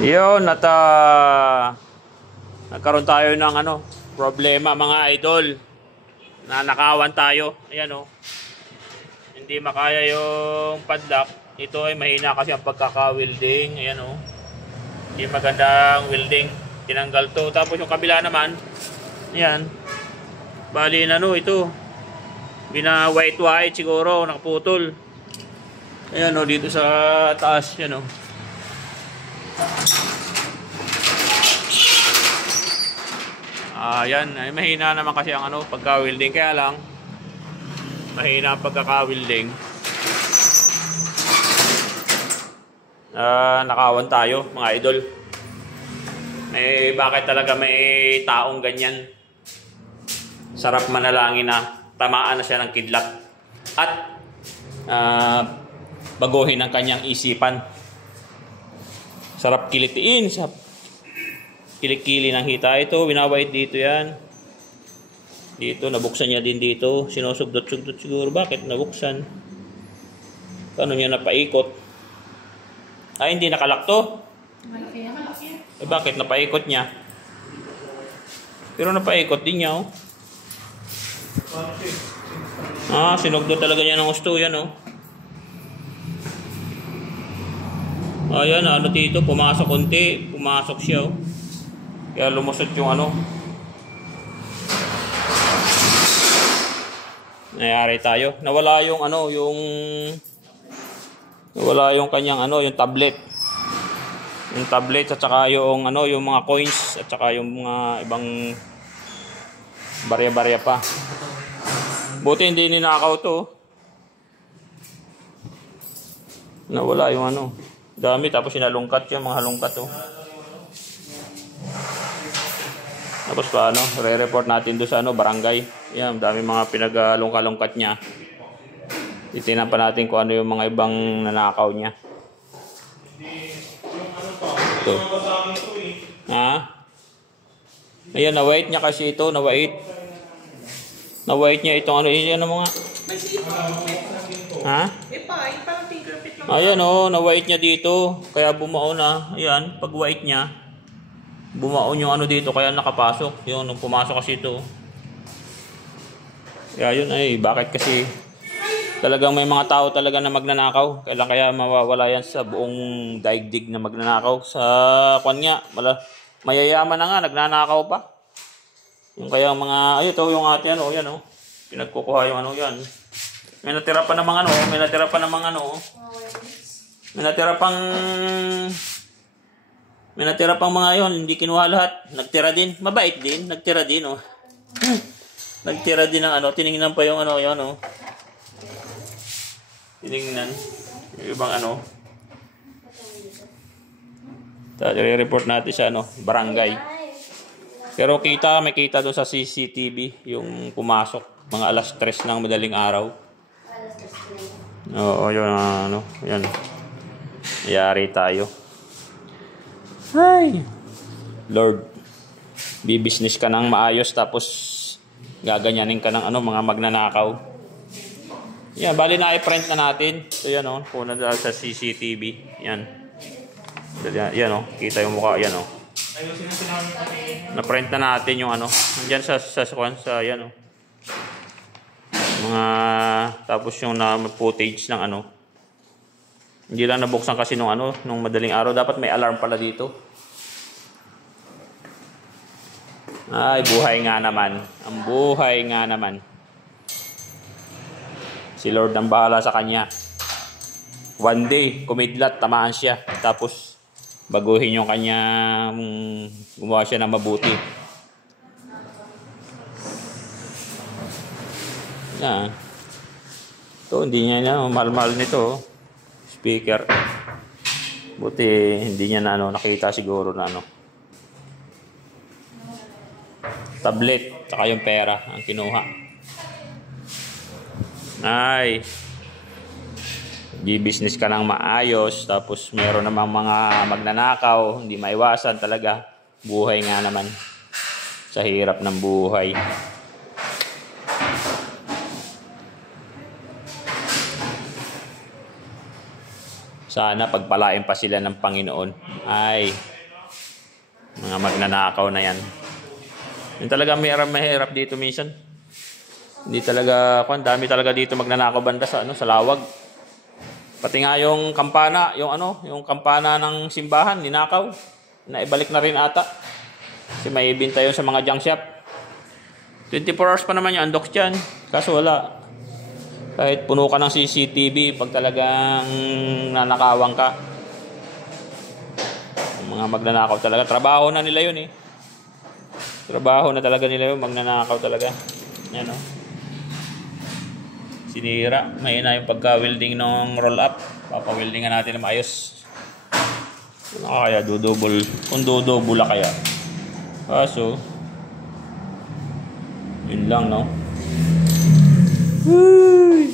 Yun, at nagkaroon tayo ng problema mga idol. Nanakawan tayo. Ayan o. Hindi makaya yung padlock. Ito ay mahina kasi ang pagkaka-welding. Ayan o. Hindi magandang welding. Tinanggal to. Tapos yung kabila naman. Ayan. Bali ito. Bina white siguro. Nakaputol. Ayan o. Dito sa taas. Ayan o. Ayan, ay mahina naman kasi ang pagka-welding, kaya lang mahina ang pagkaka-welding. Nakawan tayo mga idol. Bakit talaga may taong ganyan? Sarap manalangin na tamaan na siya ng kidlat at baguhin ang kanyang isipan. Sarap kilitiin sa kilikili ng hita. Ito, winawait dito yan. Dito, nabuksan niya din dito. Sinusugdot-sugdot siguro. Bakit nabuksan? Paano niya napaikot? Ay, hindi nakalak to. Malaki yan, malaki. Eh, bakit napaikot niya? Pero napaikot din niya, oh. Sinugdot talaga niya ng gusto. Yan, oh. Ayan, dito, pumasok konti. Pumasok siya, oh. Kaya lumusot yung nangyari tayo. Nawala yung nawala yung kanyang yung tablet. Yung tablet at saka yung yung mga coins at saka yung mga ibang barya-barya pa. Buti hindi ninakaw to. Nawala yung dami, tapos sinalungkat yung mga halungkat, oh. Tapos paano, re-report natin doon sa barangay. Yan, dami mga pinag-lungka-lungkat niya. Titinan pa natin kung ano yung mga ibang nanakaw niya. Ito. Ayan, na-white niya kasi ito, na-white. Na-white niya itong yan mga. Parang fingerprint lang. Ayan na-white niya dito. Kaya bumao na. Ayan, pag white niya. Bumaon yung dito kaya nakapasok. Yung nung pumasok kasi ito. Kaya yun bakit kasi talagang may mga tao talaga na magnanakaw. Kaya mawawala yan sa buong daigdig na magnanakaw. Sa kanya, mayayaman na nga, nagnanakaw pa. Yung kaya mga, ito yung ate yan pinagkukuha yung yan. May natira pa namang may natira pa namang may natira pang mga yon, hindi kinuha lahat. Nagtira din, mabait din, nagtira din, oh. Nagtira din ng tiningnan pa yung yan, oh. Tiningnan yung ibang i-report natin sa barangay. Pero may kita doon sa CCTV yung pumasok mga alas 3 ng madaling araw. Oo, yun yan. Yari tayo. Ay, Lord, bibusiness ka ng maayos tapos gaganyanin ka ng mga magnanakaw. Yan, bali na i-print na natin. So yan kuna dahil sa CCTV. Yan. Yan kita yung mukha yan Na-print na natin yung Diyan sa yan mga tapos yung footage ng Hindi lang nabuksan kasi nung madaling araw. Dapat may alarm pala dito. Ay, buhay nga naman. Ang buhay nga naman. Si Lord ang bahala sa kanya. One day, kumidlat, tamaan siya. Tapos, baguhin yung kanya, gumawa siya ng mabuti. Yan. Ito, hindi niya mahal-mahal nito, speaker. Buti hindi niya nakita siguro na tablet saka yung pera ang kinuha. Ay, business ka ng maayos tapos meron namang mga magnanakaw, hindi maiwasan talaga. Buhay nga naman sa hirap ng buhay. Sana pagpalain pa sila ng Panginoon. Ay, mga magnanakaw na yan. Yung talaga mahirap dito minsan. Hindi talaga, ang dami talaga dito magnanakaw banda sa lawag. Pati nga yung kampana, yung kampana ng simbahan, ninakaw. Naibalik na rin ata. Kasi may ibinta yun sa mga junk shop. 24 hours pa naman yung undox dyan. Kaso wala. Kahit puno ka ng CCTV, pag talagang nanakawang ka. Mga magnanakaw talaga. Trabaho na nila yun eh. Trabaho na talaga nila yun. Magnanakaw talaga. Yan o. Sinira. Mahina yung pagka-welding ng roll-up. Papawildingan natin na maayos. Ano kaya? Dudubol. Kung dudubula kaya. Kaso, yun lang no. Woo!